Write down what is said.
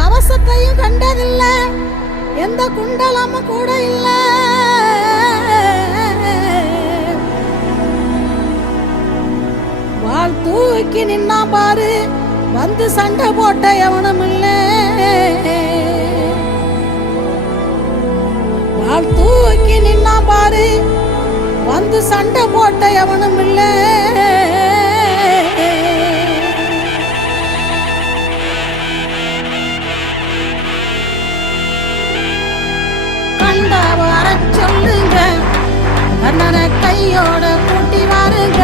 கவசத்தையும் கண்டதில்ல, எந்த குண்டலமும் கூட இல்ல. வாள் தூக்கி நின்னா பாரு, வந்து சண்டை போட்ட எவனும் இல்ல. வாள் தூக்கி நின்னா பாரு, வந்து சண்டை போட்ட எவனும் இல்ல. கண்ட வர சொல்லுங்க, கண்ணனை கையோட கூட்டி வாருங்க.